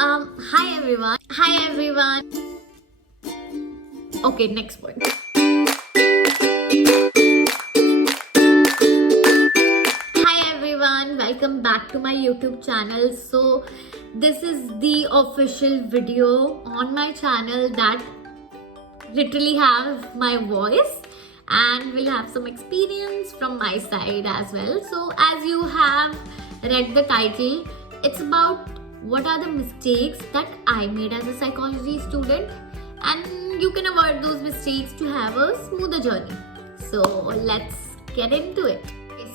Hi everyone. Hi everyone. Okay, next point. Hi everyone. Welcome back to my YouTube channel. So, this is the official video on my channel that literally have my voice and will have some experience from my side as well. So, as you have read the title, it's about what are the mistakes that I made as a psychology student, and you can avoid those mistakes to have a smoother journey. So let's get into it.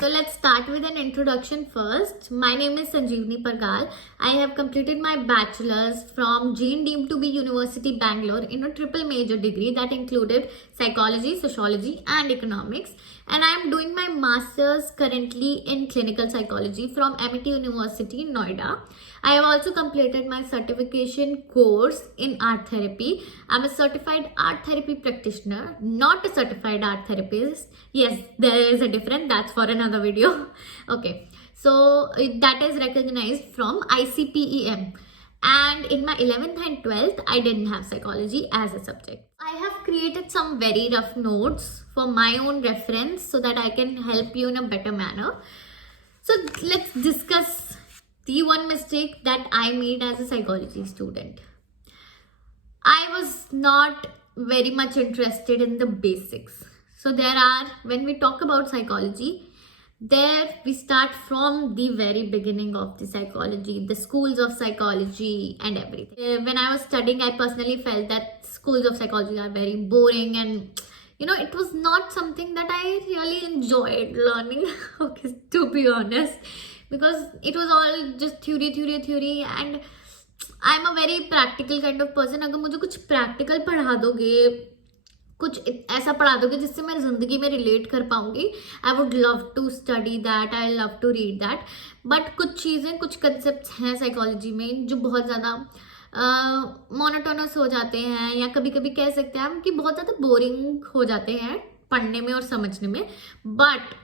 So let's start with an introduction first. My name is Sanjeevani Pargal. I have completed my bachelor's from Jain Deemed to be University Bangalore in a triple major degree that included psychology, sociology and economics. And I am doing my master's currently in clinical psychology from MIT University, Noida. I have also completed my certification course in art therapy. I'm a certified art therapy practitioner, not a certified art therapist. Yes, there is a difference. That's for another video. Okay, so that is recognized from ICPEM. And in my 11th and 12th, I didn't have psychology as a subject. I have created some very rough notes for my own reference so that I can help you in a better manner. So let's discuss the one mistake that I made as a psychology student. I was not very much interested in the basics. So when we talk about psychology, there we start from the very beginning of the psychology, the schools of psychology and everything. When I was studying, I personally felt that schools of psychology are very boring, and it was not something that I really enjoyed learning. Okay, to be honest, because it was all just theory, and I'm a very practical kind of person. अगर मुझे कुछ practical पढ़ा दोगे, कुछ ऐसा पढ़ा दोगे जिससे मैं जिंदगी में रिलेट कर पाऊंगी, I would love to study that, I love to read that. But कुछ चीज़ें, कुछ कंसेप्ट हैं साइकोलॉजी में जो बहुत ज़्यादा मोनोटोनस हो जाते हैं, या कभी कभी कह सकते हैं हम कि बहुत ज़्यादा बोरिंग हो जाते हैं पढ़ने में और समझने में. But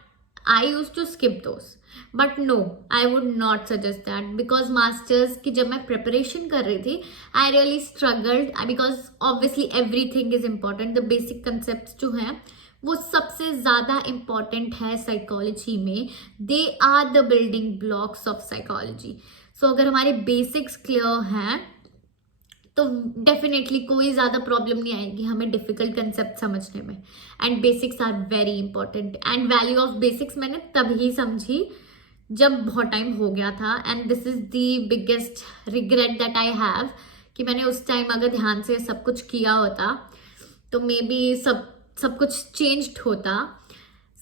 I use to skip those. But no, I would not suggest that, because masters की जब मैं प्रिपरेशन कर रही थी, I really struggled, because obviously everything is important. The basic concept जो हैं वो सबसे ज़्यादा इम्पॉर्टेंट है साइकोलॉजी में. They are the building blocks of psychology. So अगर हमारे बेसिक्स क्लियर हैं तो डेफिनेटली कोई ज़्यादा प्रॉब्लम नहीं आएगी हमें डिफिकल्ट कंसेप्ट समझने में. And basics are very important. And value of basics मैंने तभी समझी जब बहुत टाइम हो गया था. And this is the biggest regret that I have कि मैंने उस टाइम अगर ध्यान से सब कुछ किया होता तो मे बी सब कुछ चेंज्ड होता.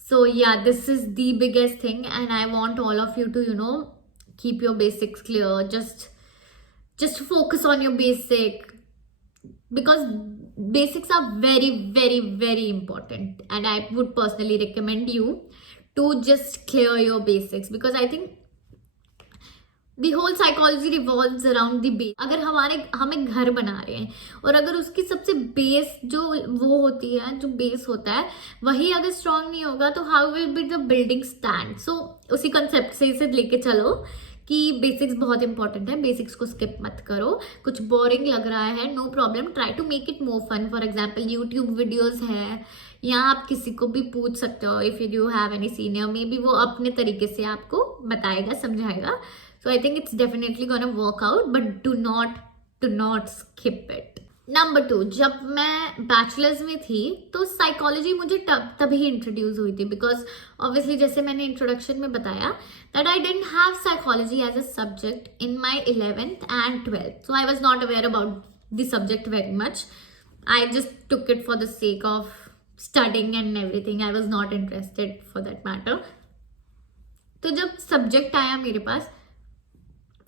So yeah, this is the biggest thing, and I want all of you to keep your basics clear. Just focus on your basic, because basics are very, very, very important, and I would personally recommend you to just clear your basics, because I think the whole psychology revolves around the base. अगर हमें घर बना रहे हैं और अगर उसकी सबसे बेस जो वो होती है, जो बेस होता है, वही अगर स्ट्रांग नहीं होगा तो how will be the building stand. So उसी कंसेप्ट से इसे लेके चलो कि बेसिक्स बहुत इंपॉर्टेंट है. बेसिक्स को स्किप मत करो. कुछ बोरिंग लग रहा है, no problem, try to make it more fun. For example, YouTube videos हैं, या आप किसी को भी पूछ सकते हो. If you have any senior, maybe वो अपने तरीके से आपको बताएगा, समझाएगा. So I think it's definitely gonna work out, but do not skip it. Number 2, जब मैं बैचलर्स में थी तो साइकोलॉजी मुझे तभी इंट्रोड्यूस हुई थी, बिकॉज ऑब्वियसली जैसे मैंने इंट्रोडक्शन में बताया that I didn't have psychology as a subject in my 11th and 12th. So I was not aware about the subject very much. I just took it for the sake of studying and everything. I was not interested for that matter. तो जब subject आया मेरे पास,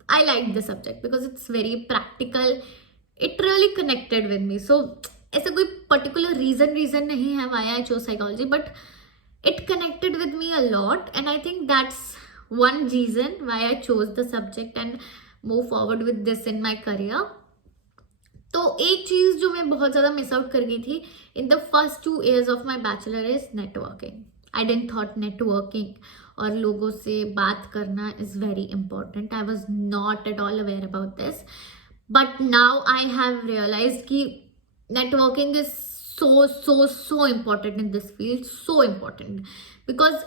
I like the subject because it's very practical. It really connected with me. So ऐसा कोई particular reason नहीं है why I chose psychology, but it connected with me a lot, and I think that's one reason why I chose the subject and move forward with this in my career. तो एक चीज़ जो मैं बहुत ज़्यादा miss out कर गई थी in the first 2 years of my bachelor is networking. I didn't thought networking और लोगों से बात करना is very important. I was not at all aware about this. But now I have realized that networking is so important in this field, so important, because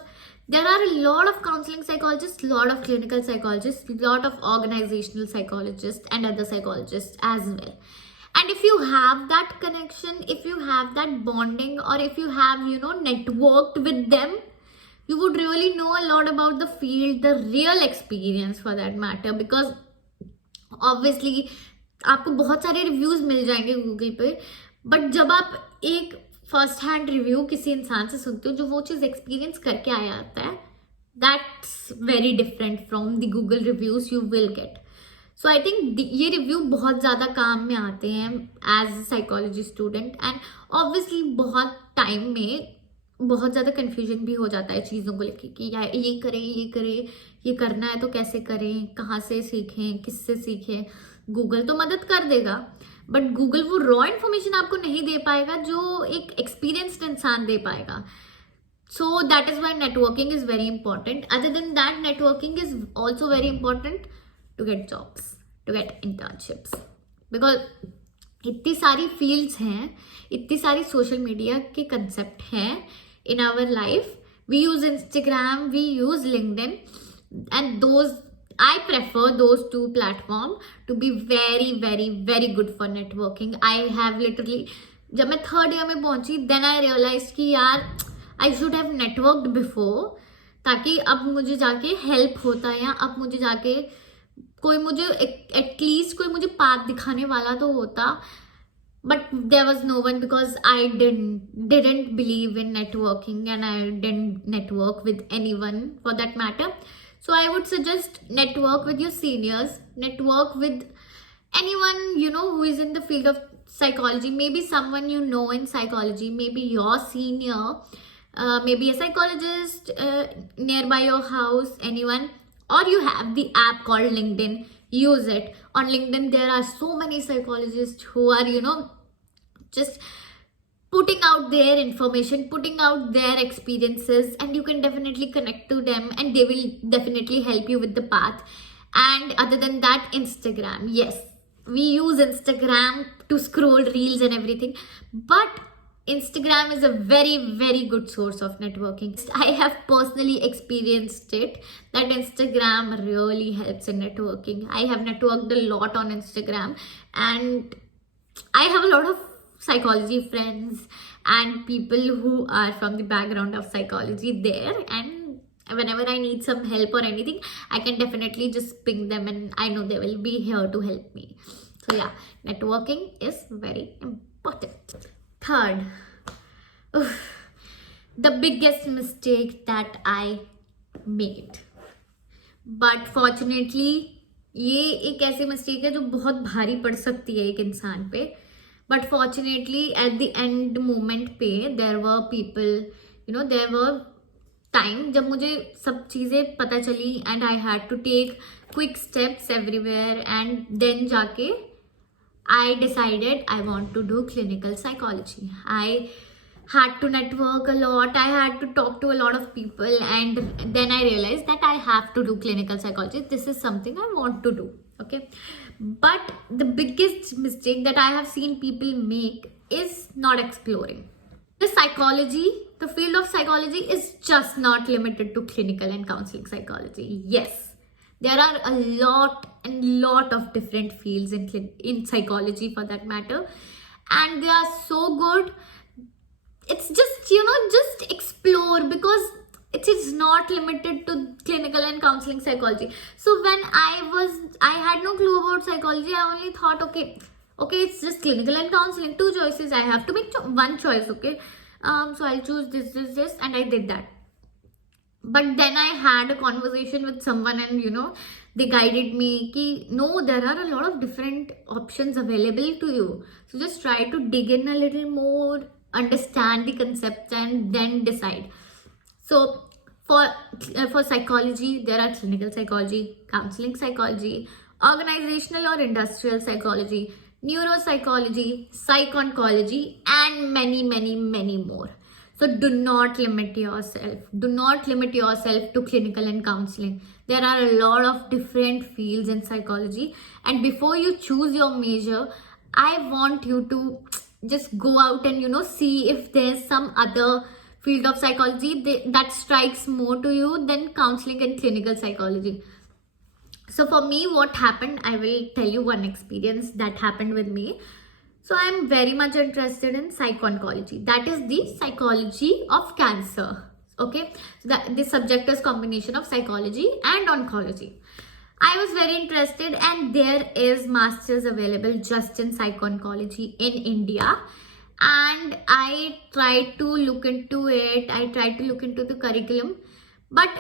there are a lot of counseling psychologists, lot of clinical psychologists, lot of organizational psychologists and other psychologists as well. And if you have that connection, if you have that bonding, or if you have networked with them, you would really know a lot about the field, the real experience for that matter. Because obviously आपको बहुत सारे reviews मिल जाएंगे Google पे, but जब आप एक first hand review किसी इंसान से सुनते हो जो वो चीज़ एक्सपीरियंस करके आया आता है, that's very different from the Google reviews you will get. So I think ये रिव्यू बहुत ज़्यादा काम में आते हैं as psychology student. And obviously बहुत टाइम में बहुत ज़्यादा कन्फ्यूजन भी हो जाता है चीज़ों को लेके कि यार ये करें, ये करना है तो कैसे करें, कहाँ से सीखें, किससे सीखें. गूगल तो मदद कर देगा, बट गूगल वो रॉ इन्फॉर्मेशन आपको नहीं दे पाएगा जो एक एक्सपीरियंस्ड इंसान दे पाएगा. So that is why networking is very important. Other than that, networking is also very important to get jobs, to get internships. Because इतनी सारी फील्ड्स हैं, इतनी सारी सोशल मीडिया के कंसेप्ट हैं in our life. We use Instagram, we use LinkedIn, and I prefer those two platforms to be very good for networking. I have literally, जब मैं third year में पहुंची, then I realized कि यार I should have networked before, ताकि अब मुझे जाके हेल्प होता, या अब मुझे जाके कोई मुझे एटलीस्ट कोई मुझे पाथ दिखाने वाला तो होता. But there was no one, because I didn't believe in networking, and I didn't network with anyone for that matter. So I would suggest network with your seniors, network with anyone who is in the field of psychology. Maybe someone in psychology, maybe your senior, maybe a psychologist nearby your house, anyone. Or you have the app called LinkedIn. Use it. On LinkedIn there are so many psychologists who are just putting out their information, putting out their experiences, and you can definitely connect to them and they will definitely help you with the path. And other than that, Instagram, yes, we use Instagram to scroll reels and everything, but Instagram is a very good source of networking. I have personally experienced it, that Instagram really helps in networking. I have networked a lot on Instagram, and I have a lot of psychology friends and people who are from the background of psychology there, and whenever I need some help or anything, I can definitely just ping them, and I know they will be here to help me. So yeah, networking is very important. Third, the biggest mistake that I made, but fortunately ये एक ऐसी mistake है जो बहुत भारी पड़ सकती है एक इंसान पे, but fortunately at the end moment पे there were people, there were time जब मुझे सब चीज़ें पता चली, and I had to take quick steps everywhere, and then जाके I decided I want to do clinical psychology. I had to network a lot, I had to talk to a lot of people, and then I realized that I have to do clinical psychology. This is something I want to do. Okay, but the biggest mistake that I have seen people make is not exploring. The field of psychology is just not limited to clinical and counseling psychology. Yes, there are a lot of different fields in psychology for that matter, and they are so good. It's just explore, because it is not limited to clinical and counseling psychology. So when I had no clue about psychology. I only thought, okay, it's just clinical and counseling, two choices. I have to make one choice. Okay, so I'll choose this, and I did that. But then I had a conversation with someone, and they guided me ki no, there are a lot of different options available to you. So just try to dig in a little more, understand the concepts, and then decide. So for psychology, there are clinical psychology, counseling psychology, organizational or industrial psychology, neuropsychology, psych-oncology, and many more. So do not limit yourself. Do not limit yourself to clinical and counseling. There are a lot of different fields in psychology. And before you choose your major, I want you to just go out and, see if there's some other field of psychology that strikes more to you than counseling and clinical psychology. So for me, what happened, I will tell you one experience that happened with me. So I'm very much interested in psycho-oncology. That is the psychology of cancer. Okay, so the subject is combination of psychology and oncology. I was very interested, and there is masters available just in psycho-oncology in India. And I tried to look into it. I tried to look into the curriculum, but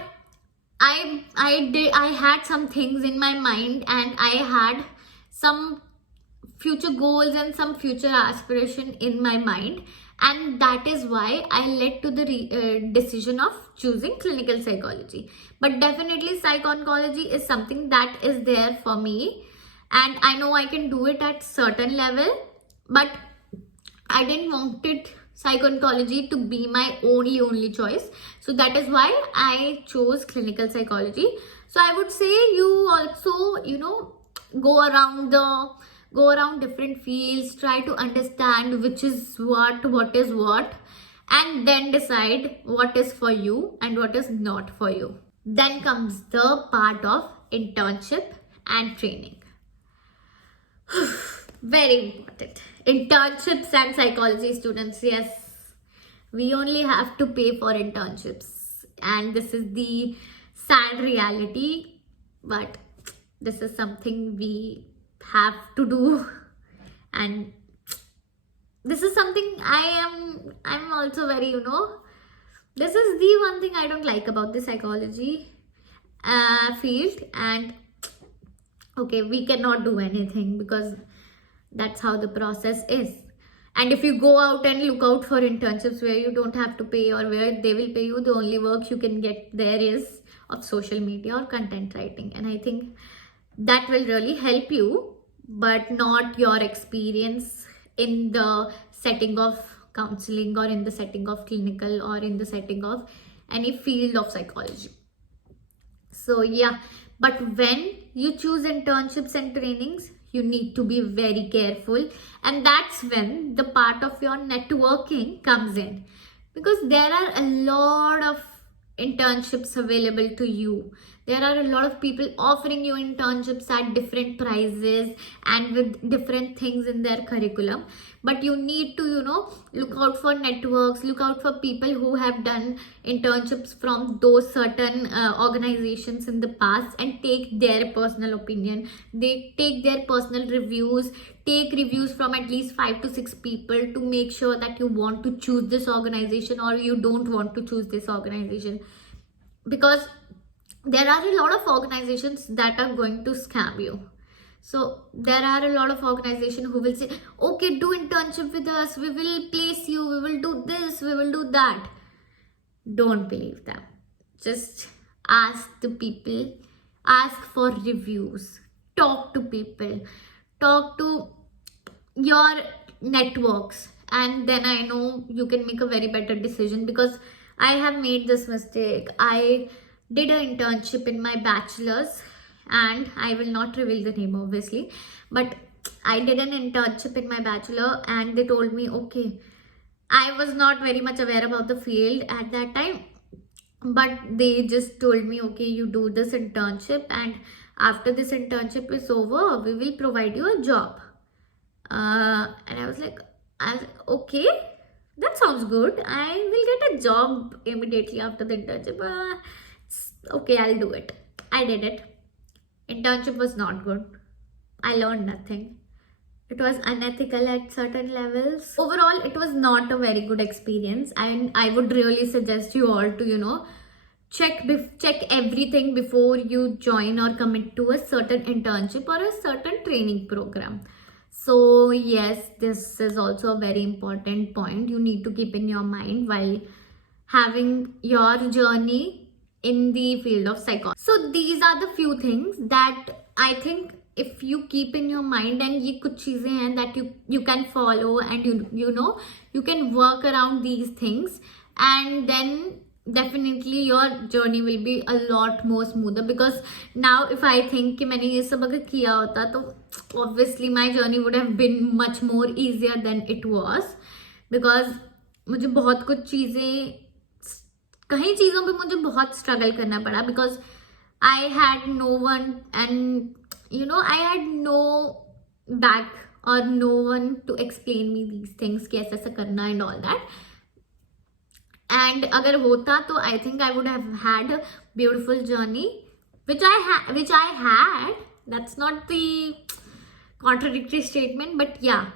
I had some things in my mind, and I had some future goals and some future aspiration in my mind, and that is why I led to the decision of choosing clinical psychology. But definitely psycho-oncology is something that is there for me, and I know I can do it at certain level, but I didn't want it psycho-oncology to be my only choice. So that is why I chose clinical psychology. So I would say you also, go around different fields, try to understand which is what is what, and then decide what is for you and what is not for you. Then comes the part of internship and training. Very important. Internships and psychology students, yes, we only have to pay for internships, and this is the sad reality, but this is something we have to do, and this is something I'm also very, this is the one thing I don't like about the psychology field. And okay, we cannot do anything because that's how the process is. And if you go out and look out for internships where you don't have to pay or where they will pay you, the only work you can get there is of social media or content writing. And I think that will really help you, but not your experience in the setting of counseling or in the setting of clinical or in the setting of any field of psychology. So yeah, but when you choose internships and trainings, you need to be very careful, and that's when the part of your networking comes in, because there are a lot of internships available to you. There are a lot of people offering you internships at different prices and with different things in their curriculum, but you need to look out for networks, look out for people who have done internships from those certain organizations in the past, and take their personal opinion. They take their personal reviews, take reviews from at least 5 to 6 people to make sure that you want to choose this organization or you don't want to choose this organization, because there are a lot of organizations that are going to scam you. So there are a lot of organizations who will say, okay, do internship with us, we will place you, we will do this, we will do that. Don't believe them. Just ask the people, ask for reviews, talk to people, talk to your networks, and then I know you can make a very better decision, because I have made this mistake. I did an internship in my bachelor's, and I will not reveal the name obviously, but I did an internship in my bachelor, and they told me, okay, I was not very much aware about the field at that time, but they just told me, okay, you do this internship, and after this internship is over, we will provide you a job. And I was like, okay, that sounds good. I will get a job immediately after the internship. Okay, I'll do it. I did it. Internship was not good. I learned nothing. It was unethical at certain levels. Overall, it was not a very good experience, and I would really suggest you all to, check everything before you join or commit to a certain internship or a certain training program. So yes, this is also a very important point you need to keep in your mind while having your journey in the field of psychology. So these are the few things that I think if you keep in your mind, and ye kuch cheeze hain that you can follow, and you can work around these things, and then definitely your journey will be a lot more smoother. Because now if I think कि मैंने ये सब अगर किया होता तो obviously my journey would have been much more easier than it was, because मुझे बहुत कुछ चीज़ें, कई चीज़ों पे मुझे बहुत स्ट्रगल करना पड़ा, because I had no one, and I had no back or no one to explain me these things कि ऐसा ऐसा करना and all that. And अगर होता तो I think I would have had a beautiful journey, which I had. That's not the contradictory statement, but yeah,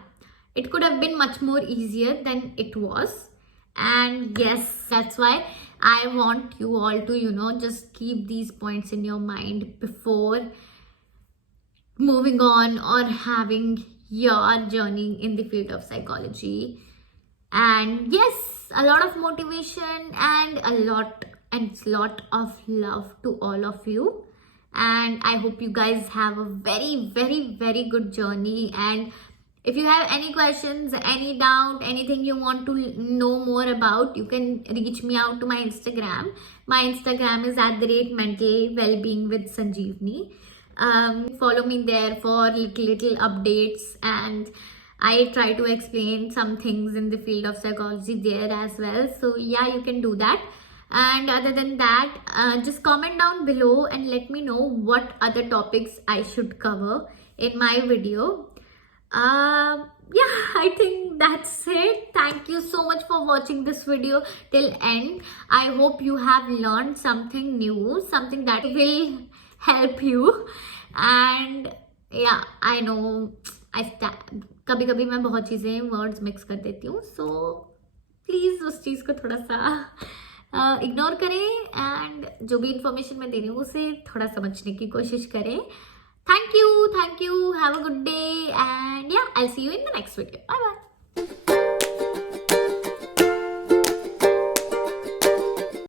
it could have been much more easier than it was. And yes, that's why I want you all to just keep these points in your mind before moving on or having your journey in the field of psychology. And yes, a lot of motivation and a lot of love to all of you. And I hope you guys have a very, very, very good journey. And if you have any questions, any doubt, anything you want to know more about, you can reach me out to my Instagram. My Instagram is @mentalwellbeingwithsanjeevni. Follow me there for little updates, and I try to explain some things in the field of psychology there as well. So yeah, you can do that. And other than that, just comment down below and let me know what other topics I should cover in my video. Yeah, I think that's it. Thank you so much for watching this video till end. I hope you have learned something new, something that will help you. And yeah, I know कभी कभी मैं बहुत चीज़ें words mix कर देती हूँ, so please उस चीज़ को थोड़ा सा इग्नोर करें, एंड जो भी इंफॉर्मेशन मैं दे रही हूँ उसे थोड़ा समझने की कोशिश करें. Thank you, have a good day, and yeah, I'll see you in the next video. Bye bye.